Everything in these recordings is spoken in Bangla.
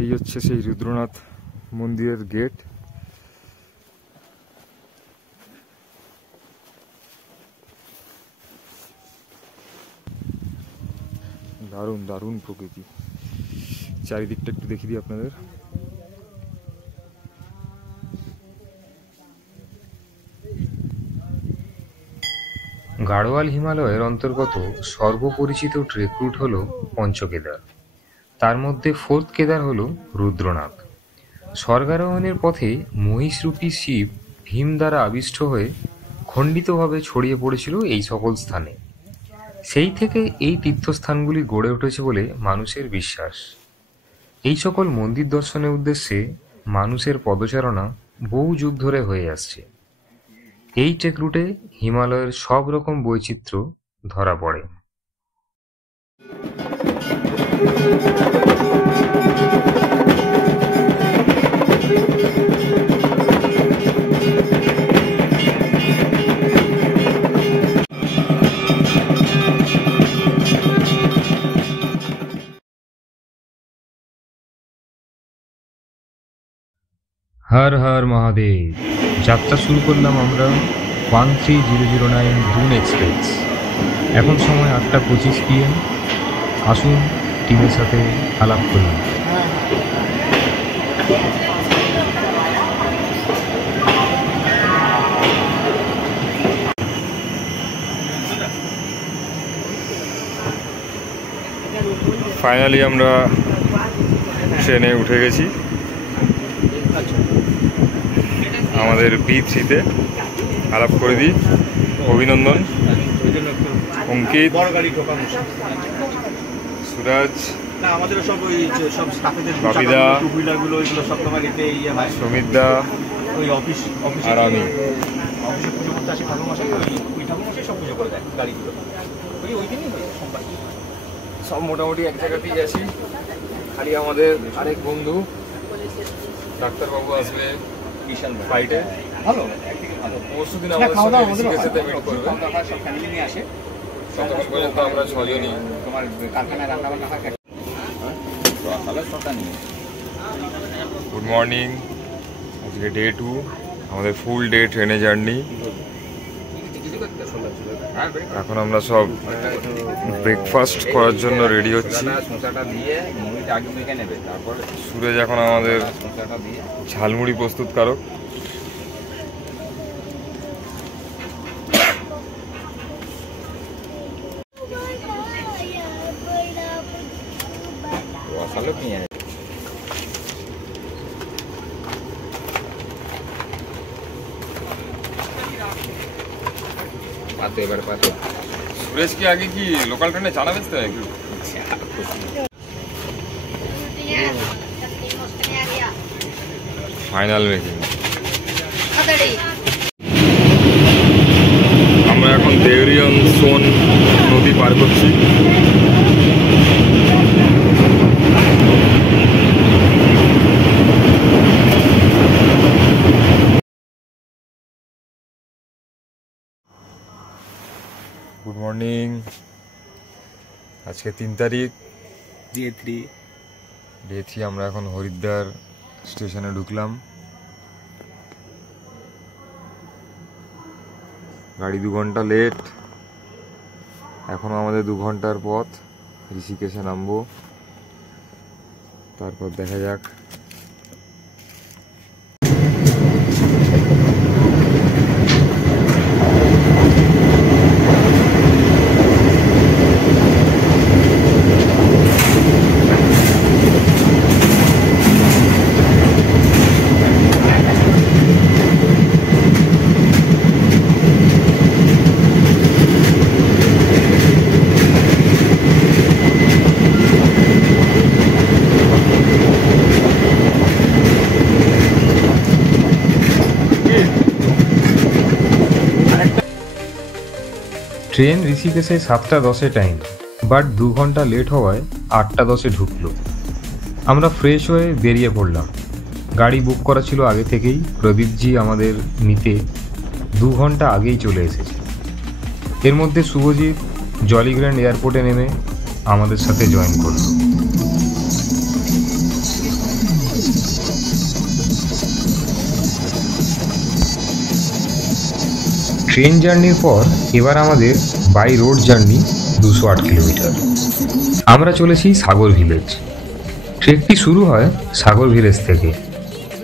এই হচ্ছে সেই রুদ্রনাথ মন্দিরের গেট। দারুণ দারুণ প্রকৃতি। চারিদিকটা একটু দেখিয়ে দিই আপনাদের। গাড়োয়াল হিমালয়ের অন্তর্গত সর্বপরিচিত ট্রেক রুট হল পঞ্চকেদার। তার মধ্যে ফোর্থ কেদার হল রুদ্রনাথ। স্বর্গারোহণের পথে মহিষরূপী শিব ভীম দ্বারা আবিষ্ট হয়ে খণ্ডিতভাবে ছড়িয়ে পড়েছিল এই সকল স্থানে। সেই থেকে এই তীর্থস্থানগুলি গড়ে উঠেছে বলে মানুষের বিশ্বাস। এই সকল মন্দির দর্শনের উদ্দেশ্যে মানুষের পদচারণা বহু যুগ ধরে হয়ে আসছে। এই ট্রেক রুটে হিমালয়ের সব রকম বৈচিত্র্য ধরা পড়ে। হর হর মহাদেব। যাত্রা শুরু করলাম আমরা 13009 দুন এক্সপ্রেস। এখন সময় 8:25 PM। আসুন টিমের সাথে আলাপ করি। ফাইনালি আমরা ট্রেনে উঠে গেছি আমাদের B3-তে। আলাপ করে দিই। অভিনন্দন, অঙ্কিত, সুরাজ, বাপিদা, সমিতদা আর আমি। সব মোটামুটি এক জায়গাতেই আছি। খালি আমাদের আরেক বন্ধু ডাক্তারবাবু আসবে ফ্লাইটে। ভালো, পরশু দিন আমাদের সঙ্গে ঋষিকেশে মিট করবে। ততক্ষণ পর্যন্ত আমরা ছজনই। Good morning. আজকে ডে 2, আমাদের ফুল ডে ট্রেনে জার্নি। এখন আমরা সব ব্রেকফাস্ট করার জন্য রেডি হচ্ছি। সুরেশ এখন আমাদের ঝালমুড়ি প্রস্তুতকারক। সুরেশ কি আগে কি লোকাল ট্রেনে চানা বেচতে হয়? Final making. আমরা এখন দেউরিয়ন সোন নদী পার করছি। Good morning. আজকে 3 তারিখ, ডে 3। আমরা এখন হরিদ্বার স্টেশনে ঢুকলাম। গাড়ি 2 ঘন্টা লেট। এখনো আমাদের 2 ঘন্টার পথ। ঋষিকেশে নামবো, তারপর দেখা যাক। ট্রেন ঋষিকেশে 7:10 টাইম, বাট 2 ঘন্টা লেট হওয়ায় 8:10 ঢুকলো। আমরা ফ্রেশ হয়ে বেরিয়ে পড়লাম। গাড়ি বুক করা ছিল আগে থেকেই। প্রদীপজি আমাদের নিতে 2 ঘন্টা আগেই চলে এসেছে। এর মধ্যে শুভজিৎ জলিগ্র্যান্ড এয়ারপোর্টে নেমে আমাদের সাথে জয়েন করলো। ট্রেন জার্নির পর এবার আমাদের বাই রোড জার্নি 208 কিলোমিটার। আমরা চলেছি সাগর ভিলেজ। ট্রেকটি শুরু হয় সাগর ভিলেজ থেকে।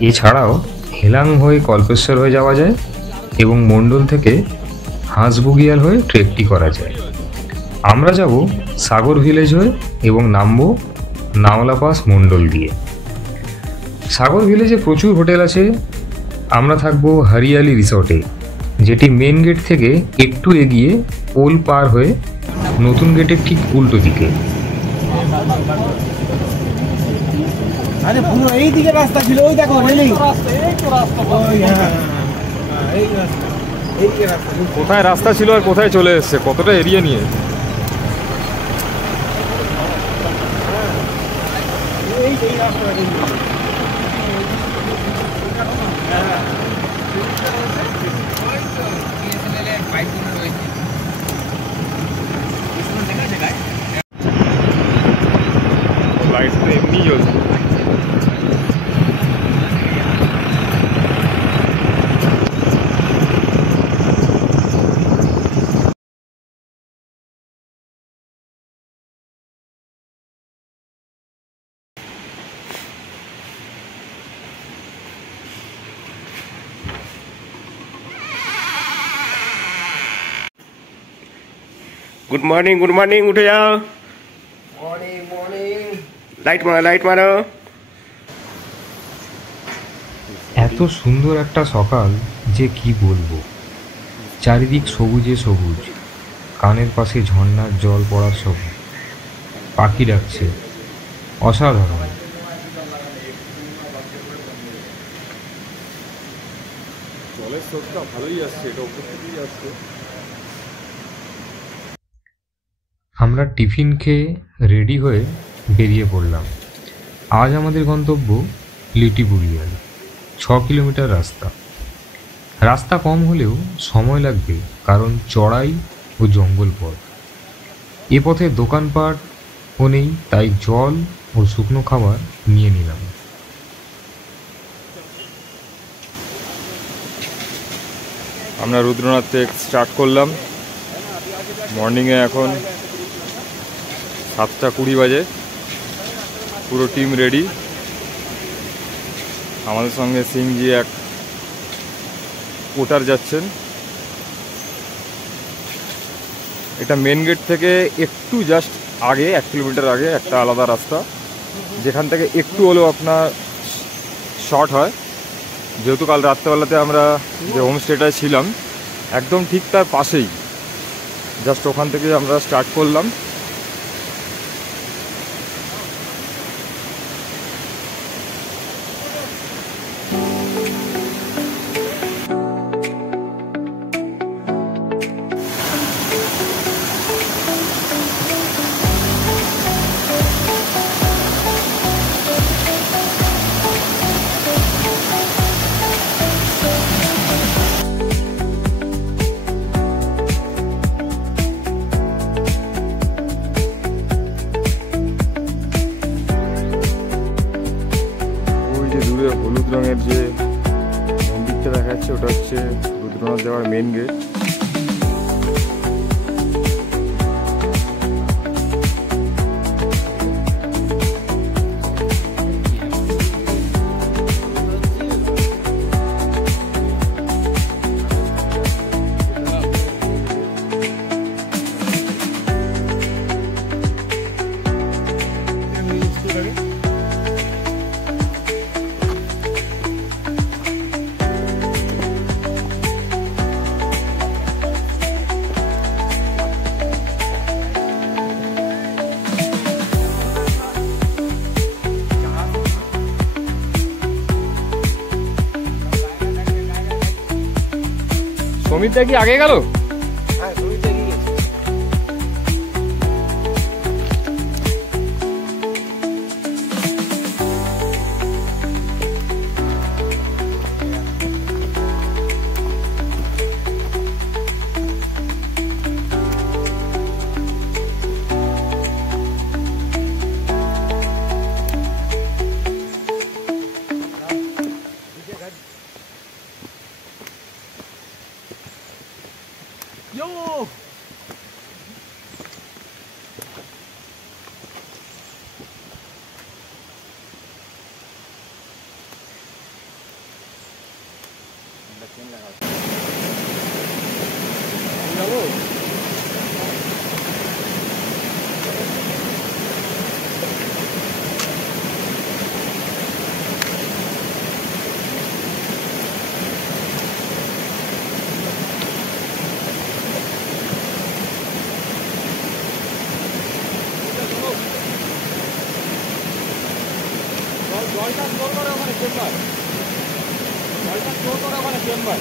এছাড়াও হেলাং হয়ে কল্পেশ্বর হয়ে যাওয়া যায় এবং মণ্ডল থেকে হাঁসবুগিয়াল হয়ে ট্রেকটি করা যায়। আমরা যাব সাগর ভিলেজ হয়ে এবং নামবো নাওলা পাস মণ্ডল দিয়ে। সাগর ভিলেজে প্রচুর হোটেল আছে। আমরা থাকবো হরিয়ালি রিসর্টে, যেটি মেন গেট থেকে একটু এগিয়ে পোল পার হয়ে নতুন গেটের ঠিক উল্টো দিকে। আরে পুরো এই দিকে রাস্তা ছিল, ওই দেখো রেলিং। কোথায় রাস্তা ছিল আর কোথায় চলে এসছে, কতটা এরিয়া নিয়ে। লাইট তো এমনি জ্বলছে। गुड मॉर्निंग उठे जाओ। लाइट मारो। এত সুন্দর একটা সকাল যে কি বলবো। চারিদিক সবুজে সবুজ, কানের পাশে ঝর্ণার জল পড়ার শব্দ, পাখি ডাকছে, অসাধারণ। জলের স্রোতটা ভালোই আসছে, এটা উপর থেকেই আসছে। আমরা টিফিন খেয়ে রেডি হয়ে বেরিয়ে পড়লাম। আজ আমাদের গন্তব্য লিটিবুড়িয়াল। 6 কিলোমিটার রাস্তা। রাস্তা কম হলেও সময় লাগবে, কারণ চড়াই ও জঙ্গল পথ। এ পথে দোকানপাটও নেই, তাই জল ও শুকনো খাবার নিয়ে নিলাম। আমরা রুদ্রনাথ ট্রেক স্টার্ট করলাম। মর্নিংয়ে এখন 7:20 বাজে। পুরো টিম রেডি। আমাদের সঙ্গে সিংজি এক পোটার যাচ্ছেন। এটা মেন গেট থেকে একটু জাস্ট আগে, 1 কিলোমিটার আগে একটা আলাদা রাস্তা, যেখান থেকে একটু হলেও আপনার শর্ট হয়। যেহেতু কাল রাত্রেবেলাতে আমরা যে হোমস্টেটায় ছিলাম একদম ঠিক তার পাশেই, জাস্ট ওখান থেকে আমরা স্টার্ট করলাম। হলুদ রঙের যে মন্দিরটা দেখা যাচ্ছে ওটা হচ্ছে রুদ্রনাথ যাওয়ার মেন গেট। সমিতদা কি আগে গেল? হ্যাঁ, সমিত এগিয়ে গেছে। জলটা স্টোর করে ওখানে চেম্বার, জলটা স্টোর করে ওখানে চেম্বার।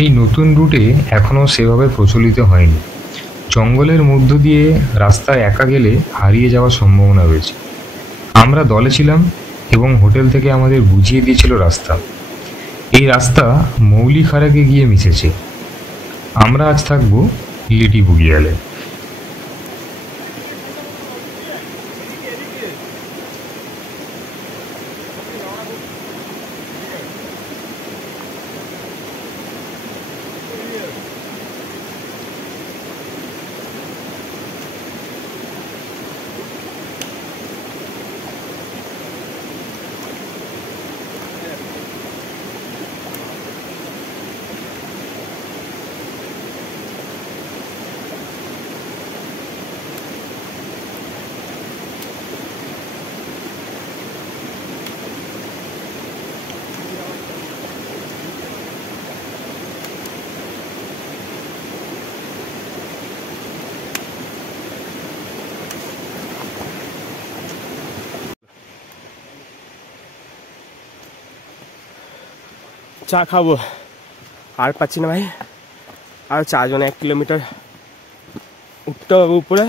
এই নতুন রুটে এখনও সেভাবে প্রচলিত হয়নি। জঙ্গলের মধ্য দিয়ে রাস্তায় একা গেলে হারিয়ে যাওয়ার সম্ভাবনা রয়েছে। আমরা দলে ছিলাম এবং হোটেল থেকে আমাদের বুঝিয়ে দিয়েছিল রাস্তা। এই রাস্তা মৌলিখারাকে গিয়ে মিশেছে। আমরা আজ থাকবো লিটি বুগিয়ালে। চা খাবো, আর পাচ্ছি না ভাই। আর 4 জন 1 কিলোমিটার উঠতে হবে উপরে।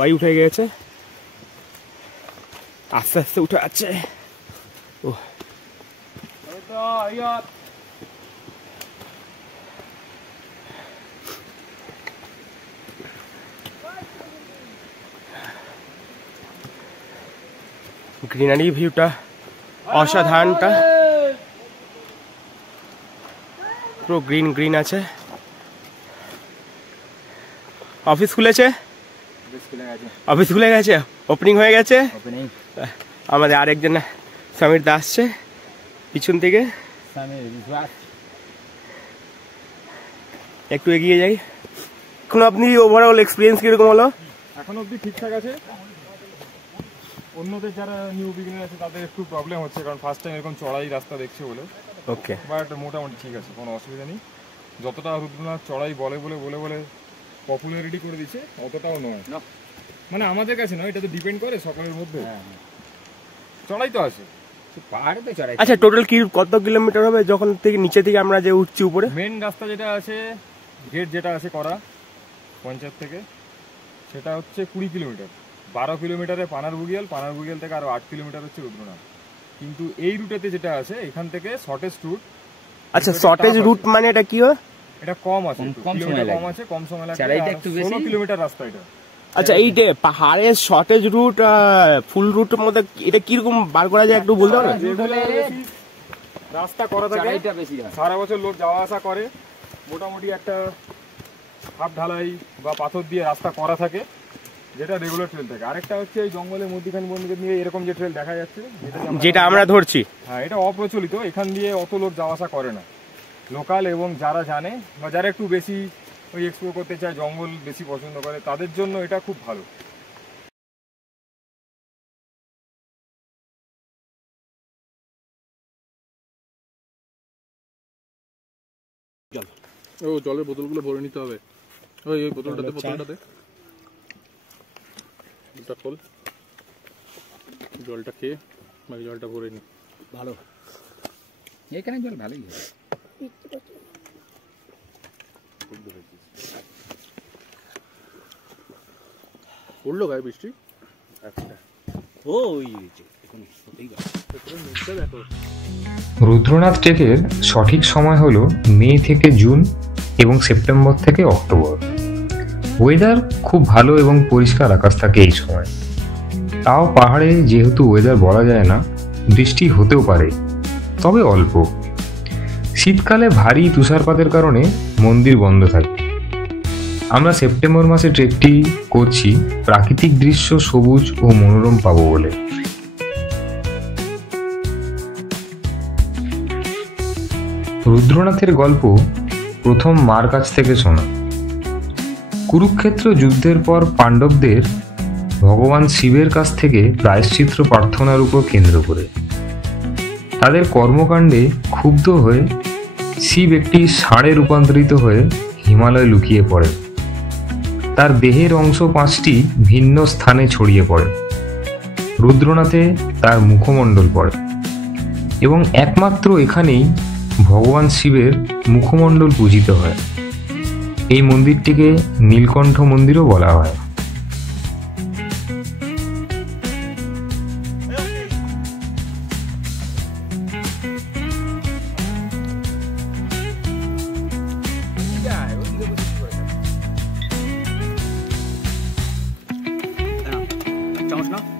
ভাই উঠে গেছে, আস্তে আস্তে উঠে যাচ্ছে। ও গ্রিনারি ভিউটা অসাধারণটা, পুরো গ্রিন গ্রিন আছে। অফিস খুলেছে, অফিস খুলে গেছে, ওপেনিং হয়ে গেছে। আমাদের আরেকজন সমীর দা আসছে পিছন থেকে। একটু এগিয়ে যাই। এখন আপনি ওভারঅল এক্সপিরিয়েন্স কিরকম হলো? এখন অবধি ঠিকঠাক আছে। অন্যদের যারা নিউ বিগিনার আছে তাদের একটু প্রবলেম হচ্ছে, কারণ ফার্স্ট টাইম এরকম চড়াই রাস্তা দেখছে বলে। ওকে, বাট মোটামুটি ঠিক আছে, কোনো অসুবিধা নেই। যতটা রুদ্রনাথ চড়াই বলে বলে বলে বলে পপুলারিটি করে দিচ্ছে অতটাও নয়। মানে আমাদের কাছে নয়, এটা তো ডিপেন্ড করে সকলের মধ্যে। চড়াই তো আছে, পাহাড়ে তো চড়াই। আচ্ছা টোটাল কি কত কিলোমিটার হবে যখন থেকে নিচে থেকে আমরা যে উঠছি উপরে? মেন রাস্তা যেটা আছে, গেট যেটা আছে করা পঞ্চায়েত থেকে, সেটা হচ্ছে 20 কিলোমিটার। 12 কিলোমিটারে পানার বুগিয়াল, পানার বুগিয়াল থেকে আরো 8 কিলোমিটার হচ্ছে রুদ্রনাথ। কিন্তু এই রুটেতে যেটা আছে এখান থেকে শর্টেস্ট রুট। আচ্ছা শর্টেজ রুট মানে এটা কি হয়? এটা কম আছে, কম সময় লাগে, কম আছে, কম সময় লাগে। চড়াইটা একটু বেশি। 16 কিলোমিটার রাস্তা এটা। আচ্ছা এই যে পাহাড়ের শর্টেজ রুট ফুল রুটের মধ্যে এটা কিরকম বার করা যায় একটু বলতে পারবেন? রাস্তা করা থাকে, চড়াইটা বেশি হয়। সারা বছর লোক যাওয়া আসা করে। মোটামুটি একটা হাফ ঢালাই বা পাথর দিয়ে রাস্তা করা থাকে, যেটা রেগুলার ট্রেল থাকে। আরেকটা হচ্ছে এই জঙ্গলের মধ্যখান বন্ধুকে নিয়ে এরকম যে ট্রেল দেখা যাচ্ছে, যেটা আমরা ধরছি, হ্যাঁ এটা অপ্রচলিত। এখান দিয়ে অত লোক যাওয়া আসা করে না। লোকাল এবং যারা জানে বা যারা একটু বেশি ওই এক্সপ্লোর করতে চায়, জঙ্গল বেশি পছন্দ করে, তাদের জন্য এটা খুব ভালো। ও জলের বোতলগুলো ভরে নিতে হবে। ওই ওই বোতলটাতে দুটা খোল, জলটা খেয়ে বাকি জলটা ভরে নি। ভালো, এখানে জল ভালোই হয়। পড়লো গায়ে বৃষ্টি? রুদ্রনাথ ট্রেকের সঠিক সময় হলো মে থেকে জুন এবং সেপ্টেম্বর থেকে অক্টোবর। ওয়েদার খুব ভালো এবং পরিষ্কার আকাশ থাকে এই সময়। তাও পাহাড়ে যেহেতু ওয়েদার বলা যায় না, বৃষ্টি হতেও পারে, তবে অল্প। শীতকালে ভারী তুষারপাতের কারণে মন্দির বন্ধ থাকে। আমরা সেপ্টেম্বর মাসে ট্রেকটি করছি প্রাকৃতিক দৃশ্য সবুজ ও মনোরম পাবো বলে। রুদ্রনাথের গল্প প্রথম মার কাছ থেকে শোনা। কুরুক্ষেত্র যুদ্ধের পর পাণ্ডবদের ভগবান শিবের কাছ থেকে প্রায়শ্চিত্ত প্রার্থনার উপর কেন্দ্র করে তাদের কর্মকাণ্ডে ক্ষুব্ধ হয়ে শিব একটি ষাঁড়ে রূপান্তরিত হয়ে হিমালয়ে লুকিয়ে পড়েন। তার দেহের অংশ 5টি ভিন্ন স্থানে ছড়িয়ে পড়ে। রুদ্রনাথে তার মুখমণ্ডল পড়ে এবং একমাত্র এখানেই ভগবান শিবের মুখমণ্ডল পূজিত হয়। এই মন্দিরটিকে নীলকণ্ঠ মন্দিরও বলা হয়।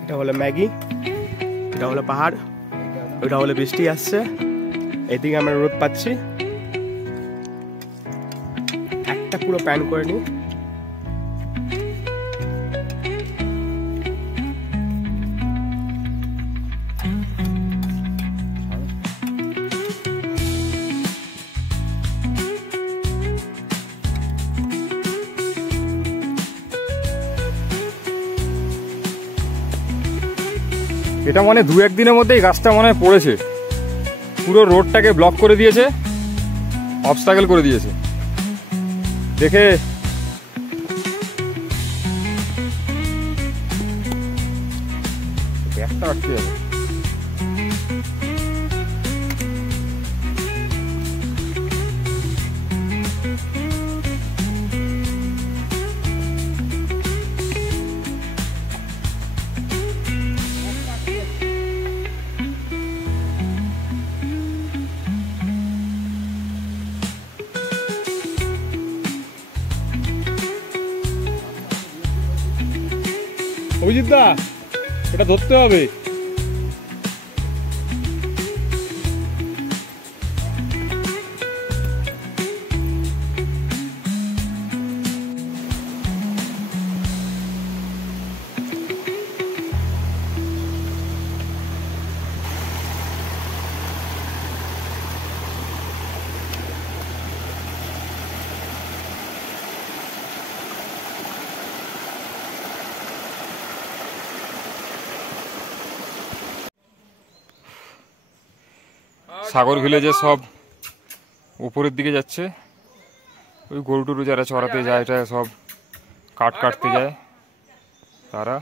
এটা হলো ম্যাগি, এটা হলো পাহাড়, ওইটা হলো বৃষ্টি আসছে, এদিকে আমরা রোদ পাচ্ছি। একটা পুরো প্যান করে নিই। এটা মানে 2-1 দিনের মধ্যেই গাছটা মনে হয় পড়েছে, পুরো রোডটাকে ব্লক করে দিয়েছে, অবস্টাকেল করে দিয়েছে। দেখে ব্যাগটা রাখতে হবে। অভিজিৎ দা, এটা ধরতে হবে। সাগর ভিলেজে সব উপরের দিকে যাচ্ছে। ওই গরু টরু যারা চড়াতে যায়, এটা সব কাটতে যায় তারা।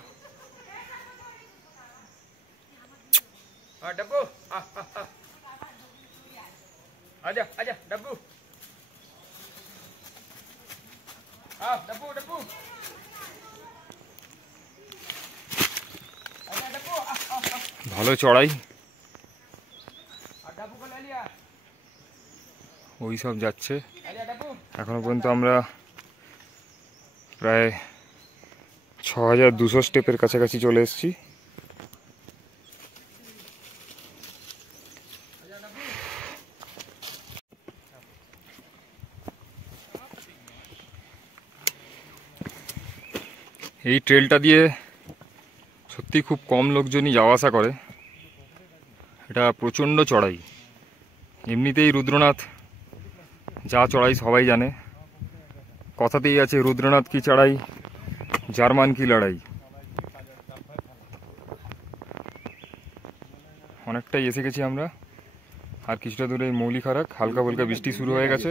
ভালো চড়াই, ওই সব যাচ্ছে। এখনো পর্যন্ত আমরা প্রায় 6200 স্টেপের কাছাকাছি চলে এসেছি। এই ট্রেলটা দিয়ে সত্যি খুব কম লোকজনই যাওয়া আসা করে। এটা প্রচণ্ড চড়াই। এমনিতেই রুদ্রনাথ যা চড়াই সবাই জানে, কথাতেই আছে রুদ্রনাথ কি চড়াই, জার্মান কি লড়াই। অনেকটাই এসে গেছি আমরা, আর কিছুটা দূরে মৌলি খারাক, হালকা হালকা বৃষ্টি শুরু হয়ে গেছে।